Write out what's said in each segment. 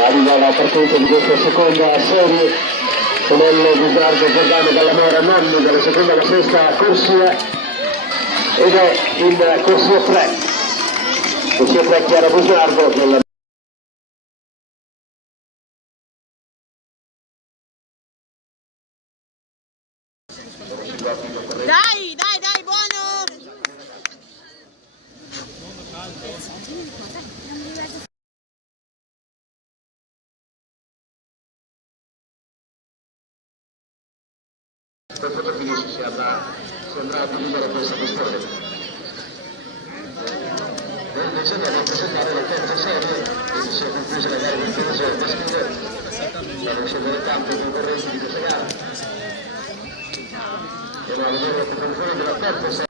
Arriva la partenza di questa seconda serie, Tonello Busardo Giordano dalla Mora Nanni dalla seconda alla sesta corsia, ed è in corsia 3 Chiara Busardo della Dai, buono! Per poter finire si andrà a dividere questa questione. Noi invece andiamo a presentare la terza serie, che si è conclusa la gara di difesa maschile, stanno scendere tanto i concorrenti di questa gara. Andiamo a vedere la conclusione della terza serie.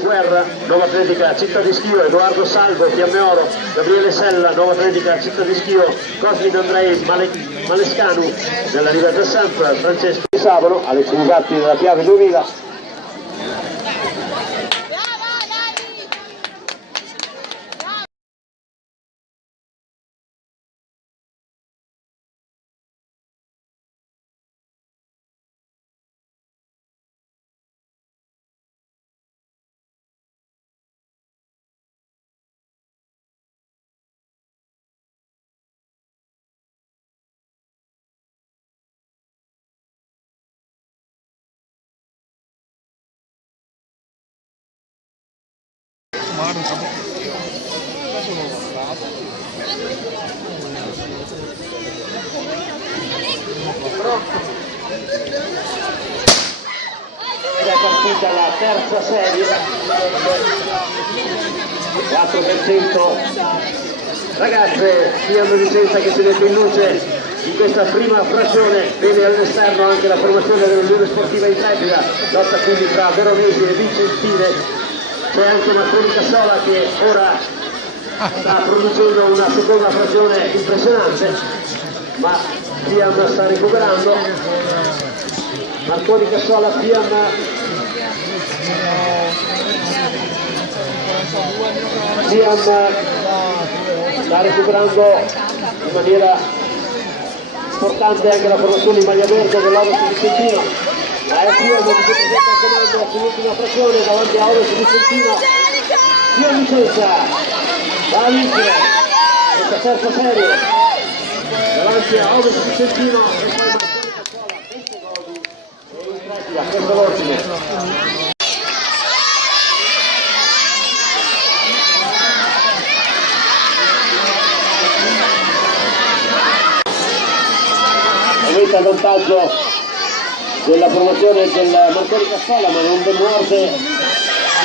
Guerra, Nuova Atletica Città di Schio, Edoardo Salvo, Fiamme Oro, Gabriele Sella, Nuova Atletica Città di Schio, Cosmin Andrei Malescanu, della Riva del Samp, Francesco Di Savano, Alex Musatti della Piave 2000. Ed è partita la terza serie, 4% ragazze Fiamme Vicenza che si mette in luce in questa prima frazione. Bene all'esterno anche la formazione dell'Unione Sportiva Intrepida, lotta quindi tra veronesi e vicentine. C'è anche Marconi Cassola che ora sta producendo una seconda frazione impressionante, ma Fiamme sta recuperando. Marconi Cassola, Fiamme sta recuperando in maniera importante anche la formazione in maglia verde dell'Ovest Vicentino. La Fiamme che si presenta al comando sull'ultima frazione davanti a Ovest Vicentino. Fiamme Vicenza va a vincere questa terza serie davanti a Ovest Vicentino e poi Marconi Cassola, 20 gol e Intrepida, questo l'ordine. A vantaggio della formazione del Marconi Cassola, ma non demuorde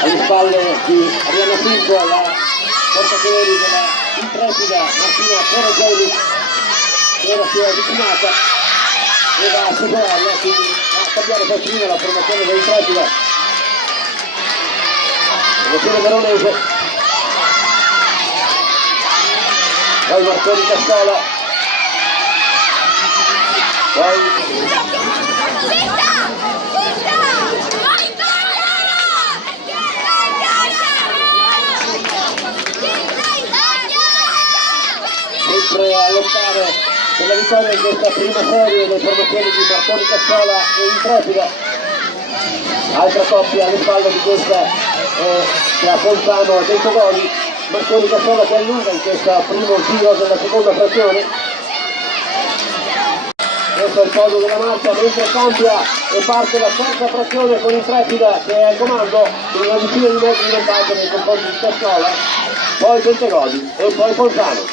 alle spalle di Arianna Pinto, la portatori della Intrepida Martina Corogeli, che ora si è avvicinata e va a superarla, quindi va a cambiare facilmente la formazione dell'Intrepida. Formazione veronese, poi Marconi Cassola. Sempre a lottare per la vittoria in questa prima serie delle formazioni di Marconi Cassola e Intrepida. Altra coppia alle spalle di questa tra Fontano e Tentogoli. Marconi Cassola che allunga in questo primo giro della seconda frazione. Questo è il podio della marcia, mentre cambia e parte la terza frazione con Intrepida che è al comando con una decina di metri di vantaggio nei confronti di Cassola, poi Bentegodi e poi Fontano.